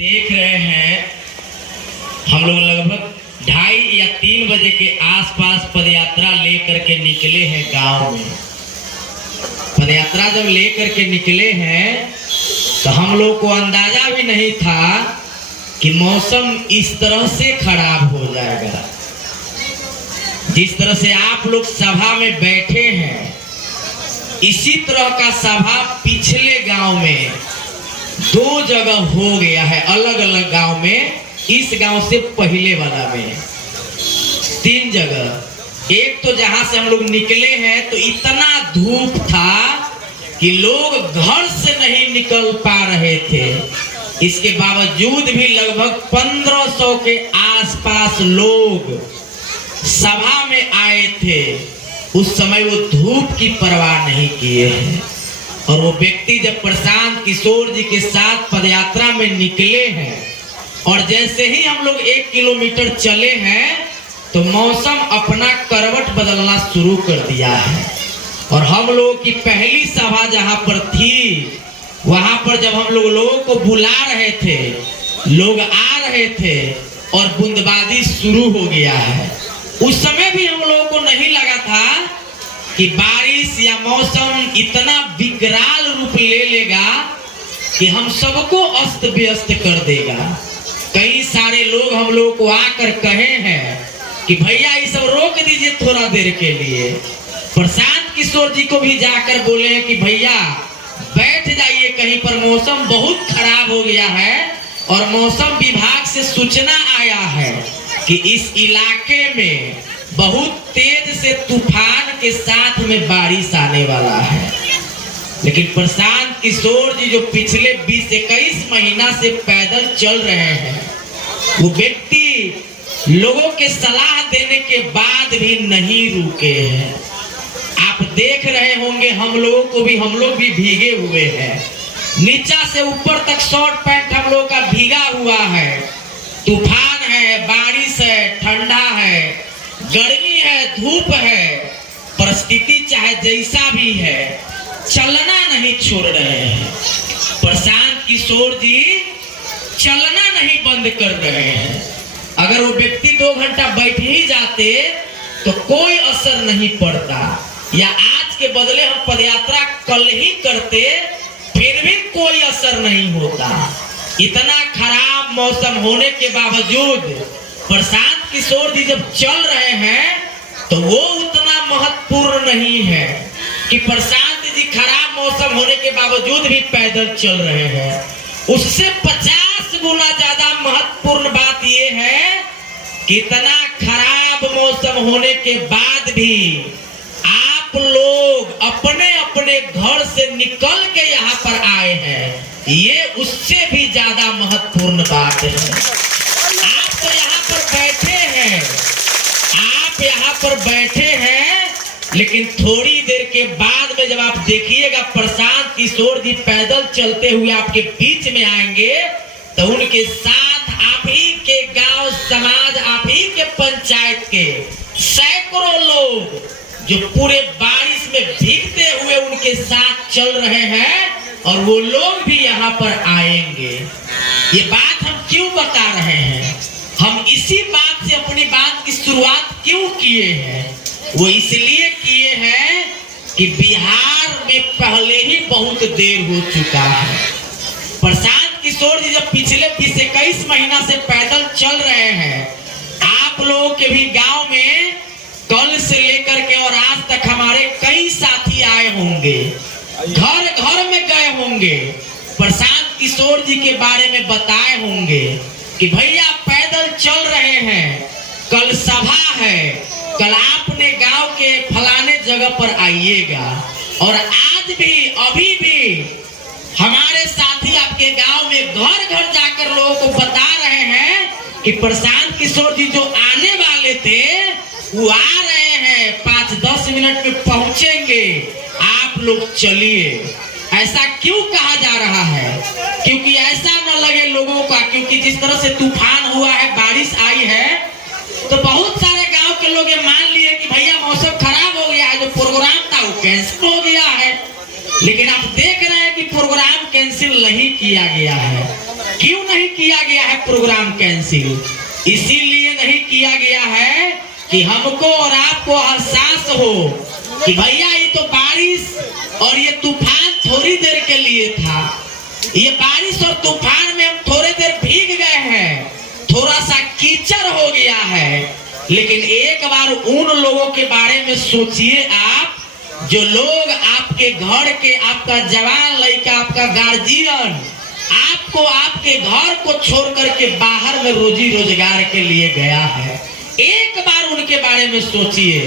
देख रहे हैं हम लोग लगभग 2:30 या 3 बजे के आसपास पदयात्रा लेकर के निकले हैं गांव में। पदयात्रा जब लेकर के निकले हैं तो हम लोग को अंदाजा भी नहीं था कि मौसम इस तरह से खराब हो जाएगा। जिस तरह से आप लोग सभा में बैठे हैं, इसी तरह का सभा पिछले गांव में 2 जगह हो गया है, अलग अलग गांव में। इस गांव से पहले वाला में 3 जगह। एक तो जहां से हम लोग निकले हैं तो इतना धूप था कि लोग घर से नहीं निकल पा रहे थे। इसके बावजूद भी लगभग 1500 के आसपास लोग सभा में आए थे। उस समय वो धूप की परवाह नहीं किए हैं। और वो व्यक्ति जब प्रशांत किशोर जी के साथ पदयात्रा में निकले हैं और जैसे ही हम लोग 1 किलोमीटर चले हैं तो मौसम अपना करवट बदलना शुरू कर दिया है। और हम लोगों की पहली सभा जहां पर थी, वहां पर जब हम लोगों को बुला रहे थे, लोग आ रहे थे और बूंदबांदी शुरू हो गया है। उस समय भी हम लोगों को नहीं लगा था कि बारिश या मौसम इतना विकराल रूप ले लेगा कि हम सबको अस्त व्यस्त कर देगा। कई सारे लोग हम लोगों को आकर कहे हैं कि भैया ये सब रोक दीजिए थोड़ा देर के लिए। प्रशांत किशोर जी को भी जाकर बोले हैं कि भैया बैठ जाइए कहीं पर, मौसम बहुत खराब हो गया है और मौसम विभाग से सूचना आया है कि इस इलाके में बहुत तेज से तूफान के साथ में बारिश आने वाला है। लेकिन प्रशांत किशोर जी जो पिछले 20-21 महीना से पैदल चल रहे हैं, वो व्यक्ति लोगों के सलाह देने के बाद भी नहीं रुके हैं। आप देख रहे होंगे हम लोग भी भीगे हुए हैं। नीचा से ऊपर तक शॉर्ट पैंट हम लोग का भीगा हुआ है। तूफान है, बारिश है, ठंडा है, गर्मी है, धूप है, परिस्थिति चाहे जैसा भी है, चलना नहीं छोड़ रहे हैं। प्रशांत किशोर जी चलना नहीं बंद कर रहे हैं। अगर वो व्यक्ति 2 घंटा बैठ ही जाते तो कोई असर नहीं पड़ता, या आज के बदले हम पदयात्रा कल ही करते फिर भी कोई असर नहीं होता। इतना खराब मौसम होने के बावजूद प्रशांत किशोर जी जब चल रहे हैं तो वो उतना महत्वपूर्ण नहीं है कि प्रशांत जी खराब मौसम होने के बावजूद भी पैदल चल रहे हैं। उससे 50 गुना ज्यादा महत्वपूर्ण बात यह है कि इतना खराब मौसम होने के बाद भी आप लोग अपने अपने घर से निकल के यहाँ पर आए हैं। ये उससे भी ज्यादा महत्वपूर्ण बात है। आप तो यहाँ पर बैठे हैं, आप यहाँ पर बैठे हैं, लेकिन थोड़ी देर के बाद में जब आप देखिएगा प्रशांत किशोर जी पैदल चलते हुए आपके बीच में आएंगे तो उनके साथ आप ही के गांव समाज, आप ही के पंचायत के सैकड़ों लोग जो पूरे बारिश में भीगते हुए उनके साथ चल रहे हैं, और वो लोग भी यहाँ पर आएंगे। ये बात हम क्यों बता रहे हैं? हम इसी बात से अपनी बात की शुरुआत क्यों किए हैं? वो इसलिए किए हैं कि बिहार में पहले ही बहुत देर हो चुका है। प्रशांत किशोर जी जब पिछले 20-21 महीना से पैदल चल रहे हैं, आप लोगों के भी गांव में कल से लेकर के और आज तक हमारे कई साथी आए होंगे, घर घर में गए होंगे, प्रशांत किशोर जी के बारे में बताए होंगे कि भैया पैदल चल रहे हैं, कल सभा है, कल आपने गांव के फलाने जगह पर आइएगा। और आज भी अभी भी हमारे साथी आपके गांव में घर घर जाकर लोगों को बता रहे हैं कि प्रशांत किशोर जी जो आने वाले थे वो आ रहे हैं, 5-10 मिनट में पहुंचेंगे, आप लोग चलिए। ऐसा क्यों कहा जा रहा है? क्योंकि ऐसा न लगे लोगों का, क्योंकि जिस तरह से तूफान हुआ है, बारिश आई है, तो बहुत सारे गांव के लोग ये मान लिए कि भैया मौसम खराब हो गया है, जो प्रोग्राम था वो कैंसिल हो गया है। लेकिन आप देख रहे हैं कि प्रोग्राम कैंसिल नहीं किया गया है। क्यों नहीं किया गया है प्रोग्राम कैंसिल? इसीलिए नहीं किया गया है कि हमको और आपको एहसास हो कि भैया ये तो बारिश और ये तूफान थोड़ी देर के लिए था। ये बारिश और तूफान में हम थोड़ी देर भीग गए हैं, थोड़ा सा कीचड़ हो गया है, लेकिन एक बार उन लोगों के बारे में सोचिए आप, जो लोग आपके घर के, आपका जवान लड़का, आपका गार्जियन आपको आपके घर को छोड़ करके बाहर में रोजी रोजगार के लिए गया है। एक बार उनके बारे में सोचिए।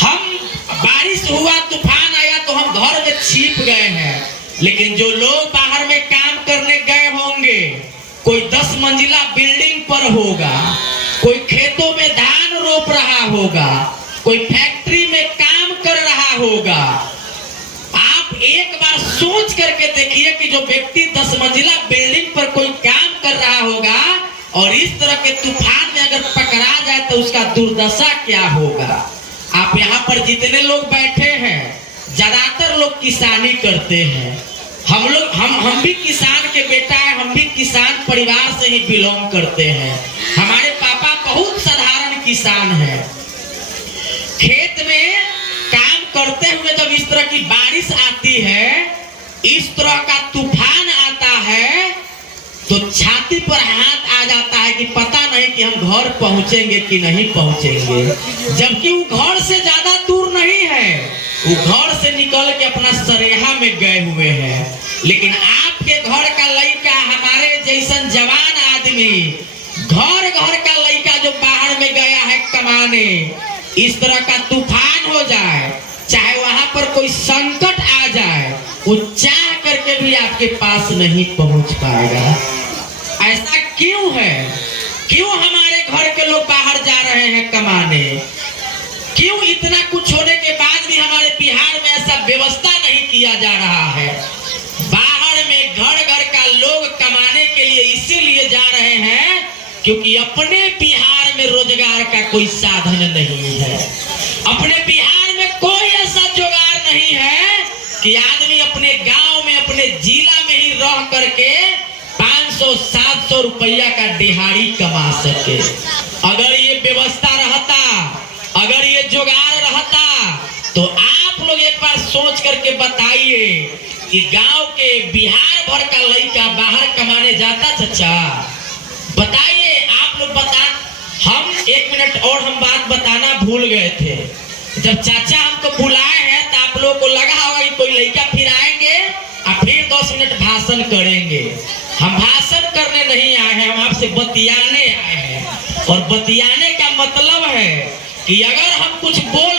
हम बारिश हुआ, तूफान आया तो हम घर में छिप गए हैं, लेकिन जो लोग बाहर में काम करने गए होंगे, कोई 10 मंजिला बिल्डिंग पर होगा, कोई खेतों में धान रोप रहा होगा, कोई फैक्ट्री में काम कर रहा होगा। आप एक बार सोच करके देखिए कि जो व्यक्ति 10 मंजिला बिल्डिंग पर कोई काम कर रहा होगा और इस तरह के तूफान में अगर पकड़ा जाए तो उसका दुर्दशा क्या होगा। आप यहाँ पर जितने लोग बैठे हैं, ज्यादातर लोग किसानी करते हैं। हम भी किसान के बेटा है, हम भी किसान परिवार से ही बिलोंग करते हैं। हमारे पापा बहुत साधारण किसान हैं। खेत में काम करते हुए जब इस तरह की बारिश आती है, इस तरह का तूफान आता है, तो छाती पर हाथ आ जाता है कि पता नहीं कि हम घर पहुंचेंगे कि नहीं पहुंचेंगे। जबकि वो घर से ज्यादा दूर नहीं है, वो घर से निकल के अपना सरेहा में गए हुए हैं। लेकिन आपके घर का लड़का, हमारे जैसन जवान आदमी, घर का लड़का जो बाहर में गया है कमाने, इस तरह का तूफान हो जाए, चाहे वहां पर कोई संकट आ जाए, वो चाह करके भी आपके पास नहीं पहुंच पाएगा। ऐसा क्यों है? क्यों हमारे घर के लोग बाहर जा रहे हैं कमाने? क्यों इतना कुछ होने के बाद भी हमारे बिहार में ऐसा व्यवस्था नहीं किया जा रहा है? बाहर में घर का लोग कमाने के लिए इसीलिए जा रहे हैं क्योंकि अपने बिहार में रोजगार का कोई साधन नहीं है। अपने बिहार में कोई ऐसा जुगाड़ नहीं है कि आदमी अपने गांव में, अपने जिला में ही रह करके 500-700 रुपया का दिहाड़ी कमा सके। अगर ये व्यवस्था रहता, अगर ये जुगाड़ रहता, तो आप लोग एक बार सोच करके बताइए कि गांव के बिहार भर का लड़का बाहर कमाने जाता। चाचा बताइए, आप लोग बता। हम 1 मिनट और हम बात बताना भूल गए थे। जब चाचा हमको बुलाए हैं तो आप लोगों को लगा होगा कि कोई लड़का फिर आएंगे और फिर 10 मिनट भाषण करेंगे। हम भाषण करने नहीं आए हैं, हम आपसे बतियाने आए हैं। और बतियाने का मतलब है कि अगर हम कुछ बोल